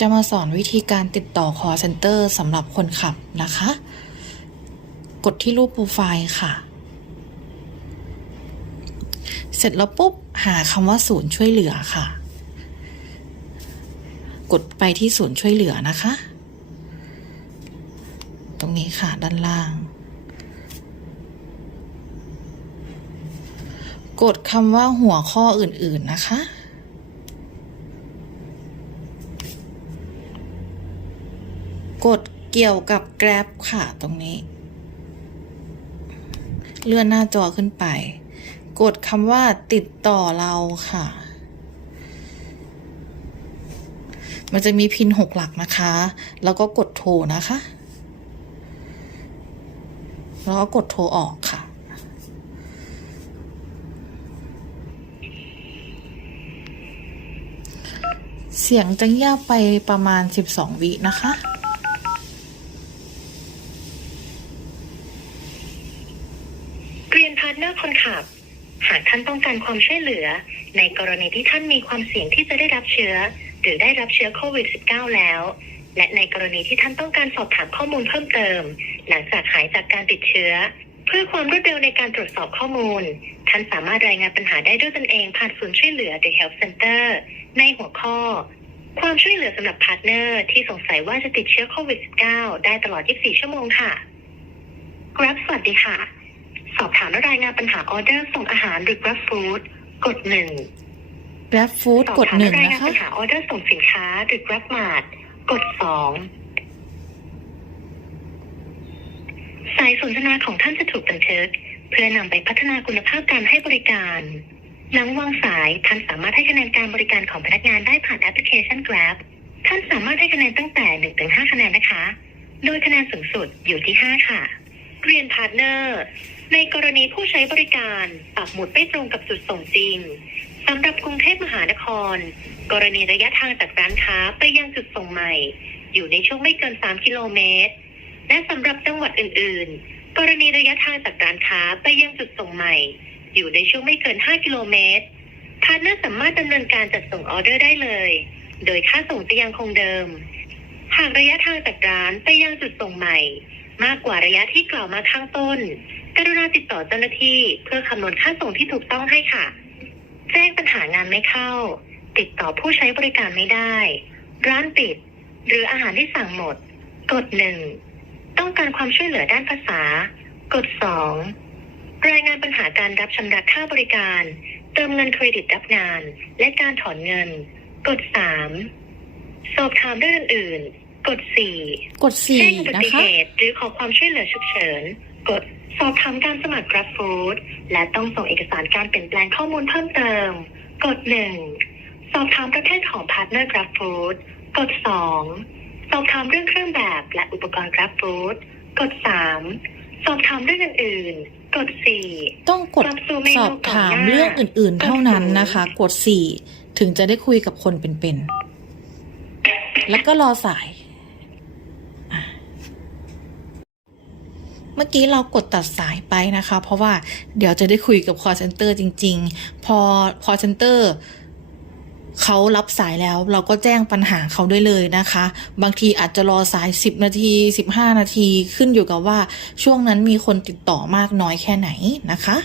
จะมาสอนวิธีการติดต่อ call center สำหรับคนขับนะคะ กดที่รูปโปรไฟล์ค่ะ เสร็จแล้วปุ๊บ หาคำว่าศูนย์ช่วยเหลือค่ะ กดไปที่ศูนย์ช่วยเหลือนะคะ ตรงนี้ค่ะด้านล่าง กดคำว่าหัวข้ออื่นๆนะคะ กดเกี่ยวกับ Grab ค่ะตรงนี้ เลื่อนหน้าจอขึ้นไป กดคำว่าติดต่อเราค่ะ มันจะมีพินหกหลักนะคะ แล้วก็กดโทรนะคะ แล้วก็กดโทรออกค่ะเสียงจะเงียบไปประมาณ 12 วินะคะ เรียน พาร์ทเนอร์คนขับ หากท่านต้องการความช่วยเหลือ ในกรณีที่ท่านมีความเสี่ยงที่จะได้รับเชื้อ หรือได้รับเชื้อโควิด -19 แล้ว และในกรณีที่ท่านต้องการสอบถามข้อมูลเพิ่มเติม หลังจากหายจากการติดเชื้อ เพื่อความรวดเร็วในการตรวจสอบข้อมูล ท่านสามารถรายงานปัญหาได้ด้วยตนเองผ่านศูนย์ช่วยเหลือ The Health Center ในหัวข้อความช่วยเหลือสำหรับพาร์ทเนอร์ที่สงสัยว่าจะติดเชื้อโควิด -19 ได้ตลอด 24 ชั่วโมงค่ะ Grab สวัสดีค่ะ สอบถามและรายงานปัญหาออเดอร์ส่งอาหารหรือ Grab Food กดหนึ่ง Grab Food สอบกดถามหและนึ่งรายนะงานคะปัญหาออเดอร์ส่งสินค้าหรือ Grab Mart กดสองสายสนทนาของท่านจะถูกบันทึก เพื่อนำไปพัฒนาคุณภาพการให้บริการหลังวางสายท่านสามารถให้คะแนนการบริการของพนักงานได้ผ่านแอปพลิเคชัน Grab ท่านสามารถให้คะแนนตั้งแต่1ถึง5คะแนนนะคะ โดยคะแนนสูงสุดอยู่ที่ 5 ค่ะ เรียนพาร์ทเนอร์ ในกรณีผู้ใช้บริการปักหมุดไม่ตรงกับจุดส่งจริงสำหรับกรุงเทพมหานคร กรณีระยะทางจากร้านค้าไปยังจุดส่งใหม่ อยู่ในช่วงไม่เกิน 3 กิโลเมตร และสำหรับจังหวัดอื่น ๆ กรณีระยะทางจากร้านค้าไปยังจุดส่งใหม่ อยู่ในช่วงไม่เกิน 5 กิโลเมตรพาร์ทเนอร์สามารถดำเนินการจัดส่งออเดอร์ได้เลย โดยค่าส่งจะยังคงเดิม หากระยะทางจากร้านไปยังจุดส่งใหม่ มากกว่าระยะที่กล่าวมาข้างต้นกรุณาติดต่อเจ้าหน้าที่เพื่อคำนวณค่าส่งที่ถูกต้องให้ค่ะ แจ้งปัญหางานไม่เข้า ติดต่อผู้ใช้บริการไม่ได้ ร้านปิด หรืออาหารที่สั่งหมด กดหนึ่งต้องการความช่วยเหลือด้านภาษา กดสองรายงานปัญหาการรับชำระค่าบริการ เติมเงินเครดิตรับงาน และการถอนเงิน กดสามสอบถามเรื่องอื่นๆกดสี่กดแจ้งอุ4บันะติคะเหตุหรือขอความช่วยเหลือฉุกเฉิน กด สอบถามการสมัคร Grab Food และต้องส่งเอกสารการเปลี่ยนแปลงข้อมูลเพิ่มเติม กดหนึ่งสอบถามประเภทของพาร์ทเนอร์ Grab Food กดสองสอบถามเรื่องเครื่องแบบและอุปกรณ์ Grab Food กดสามสอบถามเรื่องอื่นๆ กดสี่ต้องกดสอบถามเรื่องอื่นๆ เท่านั้นนะคะ กด 4 ถึงจะได้คุยกับคนเป็นๆ แล้วก็รอสายอะ เมื่อกี้เรากดตัดสายไปนะคะ เพราะว่าเดี๋ยวจะได้คุยกับ call center จริง ๆ พอ call center เขารับสายแล้วเราก็แจ้งปัญหาเขาด้วยเลยนะคะ บางทีอาจจะรอสาย 10 นาที 15 นาทีขึ้นอยู่กับว่าช่วงนั้นมีคนติดต่อมากน้อยแค่ไหนนะคะ